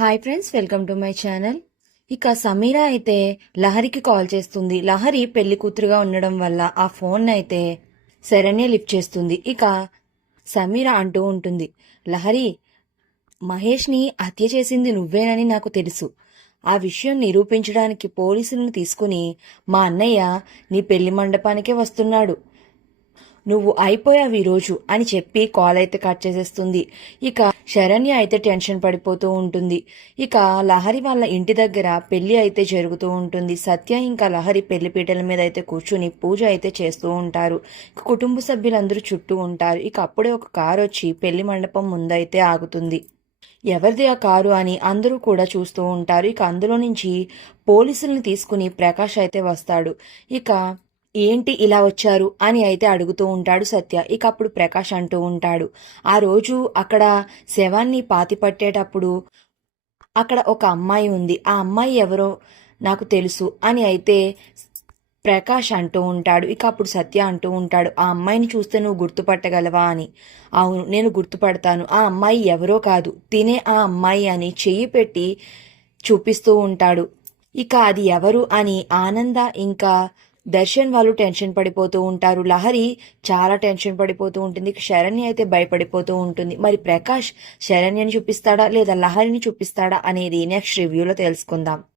Hi friends welcome to my channel ఇక సమీరా అయితే లహరికి call చేస్తుంది. లహరి పెళ్ళి కూతురుగా ఉండడం వల్ల ఆ ఫోన్ అయితే శరణ్య లిఫ్ట్ చేస్తుంది. ఇక సమీరా అంటూ ఉంటుంది లహరి మహేష్ని హత్య చేసింది నువ్వేనని నాకు తెలుసు. ఆ విషయం నిరూపించడానికి పోలీసులను తీసుకుని మా అన్నయ్య నీ పెళ్ళి మండపానికే వస్తున్నాడు. నువ్వు అయిపోయావు ఈరోజు రోజు అని చెప్పి కాల్ అయితే కట్ చేసేస్తుంది. ఇక శరణ్య అయితే టెన్షన్ పడిపోతూ ఉంటుంది. ఇక లహరి వాళ్ళ ఇంటి దగ్గర పెళ్ళి అయితే జరుగుతూ ఉంటుంది. సత్య ఇంకా లహరి పెళ్ళి పీటల మీద అయితే కూర్చుని పూజ అయితే చేస్తూ ఉంటారు. కుటుంబ సభ్యులందరూ చుట్టూ ఉంటారు. ఇక అప్పుడే ఒక కారు వచ్చి పెళ్ళి మండపం ముందైతే ఆగుతుంది. ఎవరిది ఆ కారు అని అందరూ కూడా చూస్తూ ఉంటారు. ఇక అందులో నుంచి పోలీసుల్ని తీసుకుని ప్రకాష్ అయితే వస్తాడు. ఇక ఏంటి ఇలా వచ్చారు అని అయితే అడుగుతూ ఉంటాడు సత్య. ఇక అప్పుడు ప్రకాష్ అంటూ ఉంటాడు ఆ రోజు అక్కడ శవాన్ని పాతి పట్టేటప్పుడు అక్కడ ఒక అమ్మాయి ఉంది. ఆ అమ్మాయి ఎవరో నాకు తెలుసు అని అయితే ప్రకాష్ అంటూ ఉంటాడు. ఇక అప్పుడు సత్య అంటూ ఉంటాడు ఆ అమ్మాయిని చూస్తే నువ్వు గుర్తుపట్టగలవా? అని. అవును నేను గుర్తుపడతాను. ఆ అమ్మాయి ఎవరో కాదు. తినే ఆ అమ్మాయి అని చెయ్యి పెట్టి చూపిస్తూ ఉంటాడు. ఇక అది ఎవరు? అని ఆనంద ఇంకా దర్శన్ వాళ్ళు టెన్షన్ పడిపోతూ ఉంటారు. లహరి చాలా టెన్షన్ పడిపోతూ ఉంటుంది. శరణ్య అయితే భయపడిపోతూ ఉంటుంది. మరి ప్రకాష్ శరణ్యని చూపిస్తాడా లేదా లహరిని చూపిస్తాడా అనేది నెక్స్ట్ రివ్యూలో తెలుసుకుందాం.